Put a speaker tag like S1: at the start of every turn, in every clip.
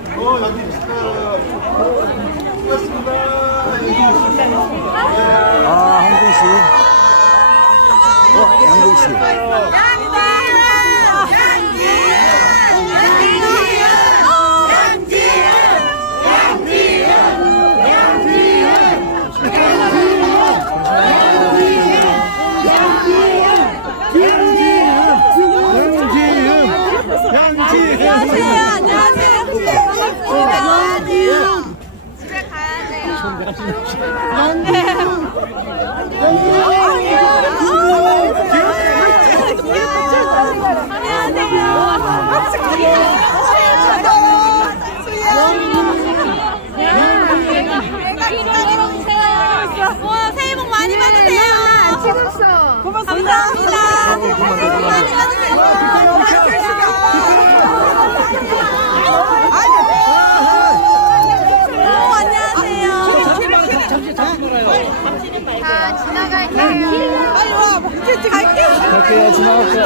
S1: 여기 고맙습니다.
S2: 황준 씨. 양준 씨.
S3: 새해 복 많이 받으세요. 고맙습니다. 많이 받으세요. 안녕하세요. 자, 지나갈게요. 빨리 와, 갈게요.
S2: 갈게요. 지나갈게요.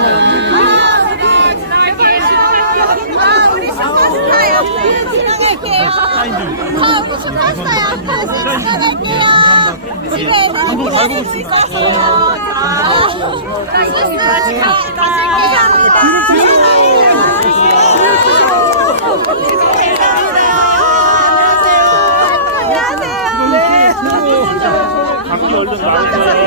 S3: 우리 슈퍼스타요. 지나갈게요. 우리 슈퍼스타요. 다시 지나갈게요. 집에 너무 기다리고 있었어요. 자, 다시
S1: 감기 얼른 나오세요.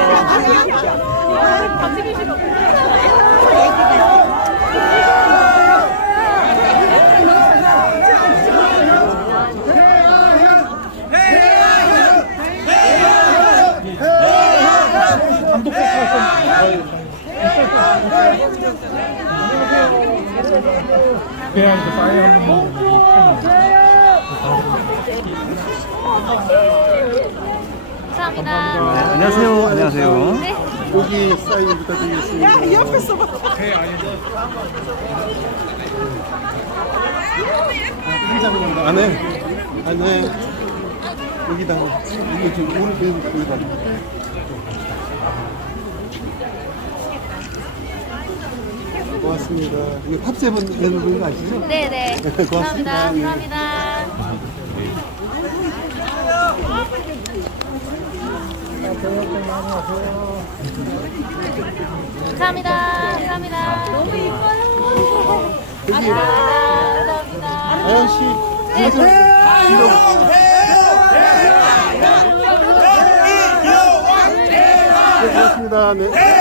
S3: 감사합니다.
S2: 안녕하세요. 안녕하세요.
S1: 고기 사인 부탁드리겠습니다.
S3: 옆에 써봐.
S1: 안에 여기다가 이거 지금 오늘 배우고 여기다. 고맙습니다. 이거 탑세븐 내는 거 아시죠?
S3: 네네.
S1: 고맙습니다.
S3: 감사합니다. 감사합니다. 감사합니다. 너무 이뻐요. 감사합니다.
S1: 아연 씨, 고맙습니다. 네.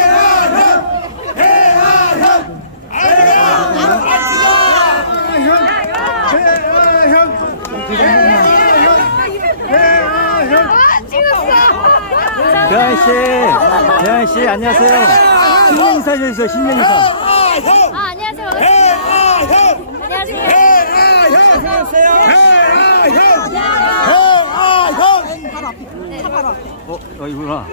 S2: 대한 씨, 안녕하세요. 신년 인사 해주세요. 신년 인사.
S3: 안녕하세요. 안녕하세요.
S2: 여기구나.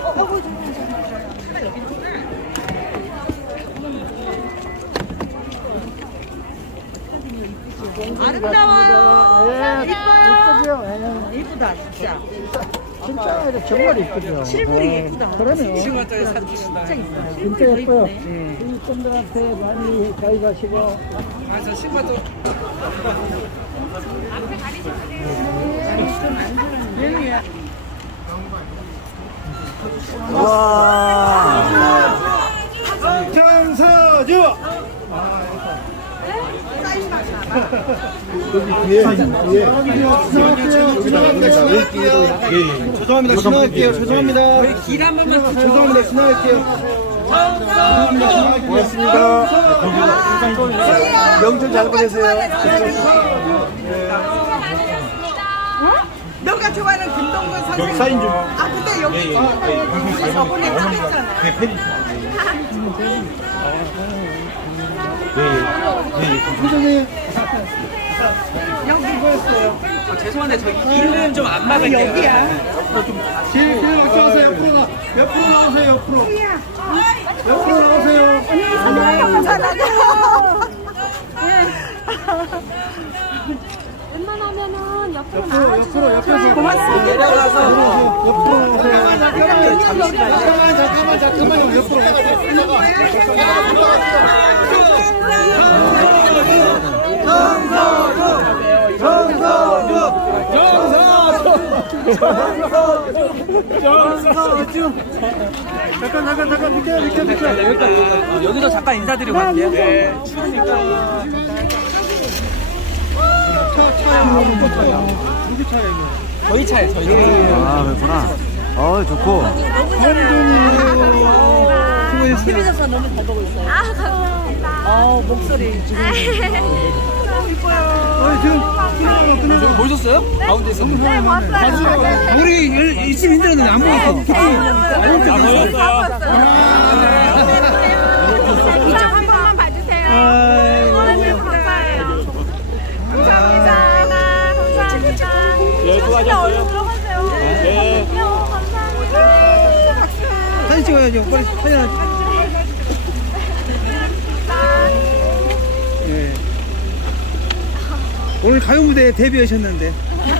S4: 아름다워요. 이뻐요. 이쁘다 진짜.
S5: 진짜 정말 이쁘죠.
S4: 실물이 예쁘다.
S5: 그러면
S4: 실물이 진짜 이뻐요.
S5: 진짜 예뻐요. 이 꾼들한테 많이 가입하시고.
S4: 맞아 신발도.
S2: 와.
S1: 장서주. 여기 뒤에
S2: 죄송합니다. 지나갈게요. 죄송합니다.
S4: 길 한 번만
S2: 죄송합니다. 지나갈게요.
S1: 고맙습니다. 명절 잘 보내세요.
S4: 너가 좋아하는 김동건 선생님.
S1: 여기 사인 좀.
S4: 아 근데 여기 우리 저번에 땀했잖아. 여기 뭐였어요?
S6: 죄송한데 저기 길은 좀 안 막을게요.
S4: 여기야.
S1: 길 나오세요. 옆으로 가. 옆으로 나오세요. 옆으로. 옆으로 나오세요.
S3: 웬만하면은 옆으로
S1: 옆으로 옆에서.
S4: 고맙습니다.
S6: 내려가서
S1: 옆으로 나오세요. 잠깐만 옆으로.
S4: 정서로
S1: 잠깐 비켜.
S6: 여기서 잠깐 인사드리고 갈게요. 네.
S1: 누구 차야 이게?
S6: 저희 차예요, 저희 차.
S2: 아, 그렇구나. 좋고.
S5: TV에서 너무 잘 보고 있어요.
S3: 아, 감사합니다.
S5: 목소리 지금.
S6: 저기 보셨어요? 가운데 있어.
S3: 네, 봤어요.
S6: 우리 이쯤 힘들었는데 안 보였어.
S3: 이장 한 번만 봐주세요. 응원해주셔서 감사해요. 감사합니다. 감사합니다.
S1: 예, 수고하셨어요.
S3: 얼른 들어가세요.
S1: 예.
S3: 감사합니다.
S1: 사진 찍어야죠. 빨리 사진 하나. 예. 오늘 가요 무대에 데뷔하셨는데.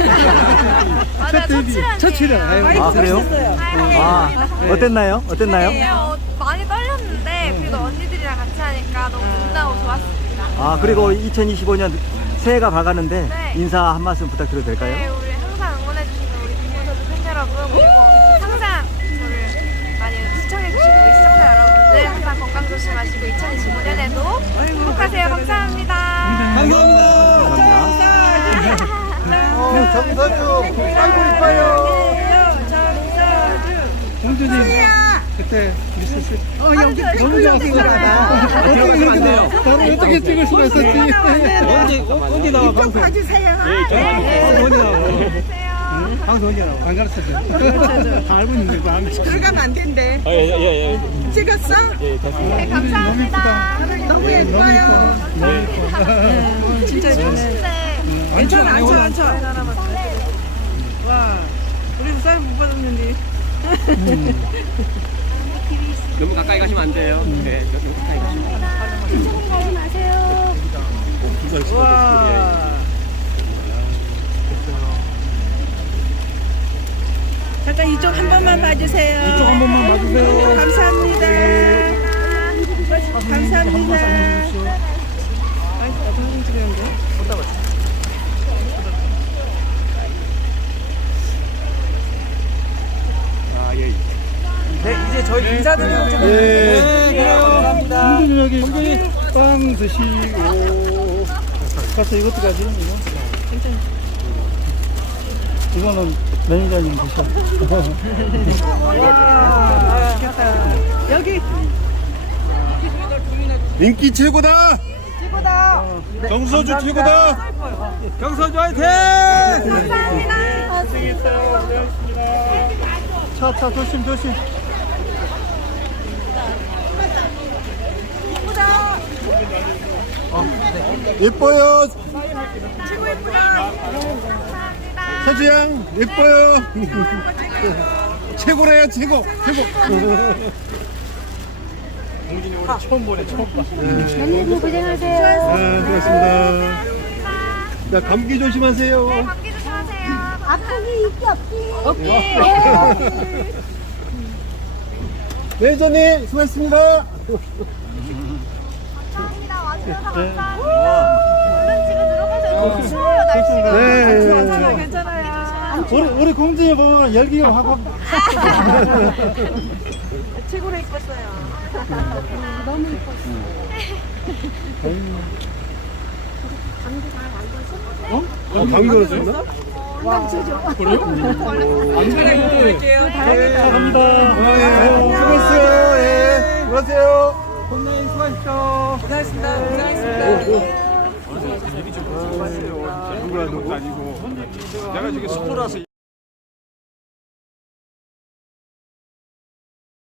S1: 첫 데뷔, 첫 출연. 아유,
S2: 아, 그래요? 어땠나요?
S3: 네, 많이 떨렸는데 그래도 언니들이랑 같이 하니까 너무 빛나고 좋았습니다.
S2: 아, 그리고 2025년 새해가 밝았는데
S3: 네.
S2: 인사 한 말씀 부탁드려도
S3: 네,
S2: 될까요?
S3: 우리 항상 응원해주시는 우리 김문서도 팬 여러분 그리고 항상 저를 많이 시청해주시는 우리 시청자 여러분들 항상 건강 조심하시고 2025년에도 행복하세요. 감사합니다.
S2: 감사합니다.
S1: 정서주. 아이고, 이뻐요. 공주님. 그때 미스스. 여기 너무 좋았어. 어떻게 이렇게 돼요? 저는 어떻게 찍을 수가 있었지? 언제 나와 방송?
S5: 봐주세요.
S1: 언제 나와? 방송 언제 나와? 안 가르쳐줘. 다 알고 있는데 안 가르쳐.
S5: 들어가면 안 된대.
S1: 예.
S5: 찍었어?
S3: 네, 감사합니다.
S5: 너무 예뻐요. 진짜 예쁘네. 괜찮아, 앉아. 와, 우리도 사인 못 받았는데.
S6: 너무 가까이 가시면 안 돼요. 네, 너무 가까이 가시면.
S3: 가지 마세요.
S5: 와. 잠깐 이쪽 한 번만 봐주세요.
S1: 이쪽 한 번만 봐주세요.
S5: 감사합니다. 감사합니다. 어떤 사진 찍었는데?
S6: 네, 이제 저희 인사드리고 좀.
S1: 예.
S6: 감사합니다.
S1: 공주님 여기 빵 드시고. 가서 이것도 가지? 이거는 매니저님 드셔.
S5: 여기
S1: 인기 최고다.
S5: 최고다.
S1: 정서주 최고다.
S6: 경서주 화이팅!
S1: 차 조심. 예뻐요.
S3: 최고 예쁘다.
S1: 서주양 예뻐요. 최고래요 최고. 공진이 오늘 처음 보네 처음 봐.
S3: 언니도 고생하세요.
S1: 고맙습니다. 자 감기 조심하세요.
S3: 네, 감기 조심하세요.
S5: 아프기 있기 없기.
S1: 매니저님 수고했습니다.
S3: 감사합니다. 와주셔서 감사합니다. 얼른 집에 들어가세요. 추워요, 날씨가.
S1: 네.
S5: 괜찮아요.
S1: 우리 공주님 보면 열기가 확.
S5: 최고로 예뻤어요.
S3: 너무 예뻤어요.
S1: 감기 걸렸습니다.
S6: 갈게요.
S1: 수고했어요. 예. 수고하세요.
S6: 건너인 수고하십시오. 고생하셨습니다.
S1: 누구야 누구? 내가 지금 스포라서.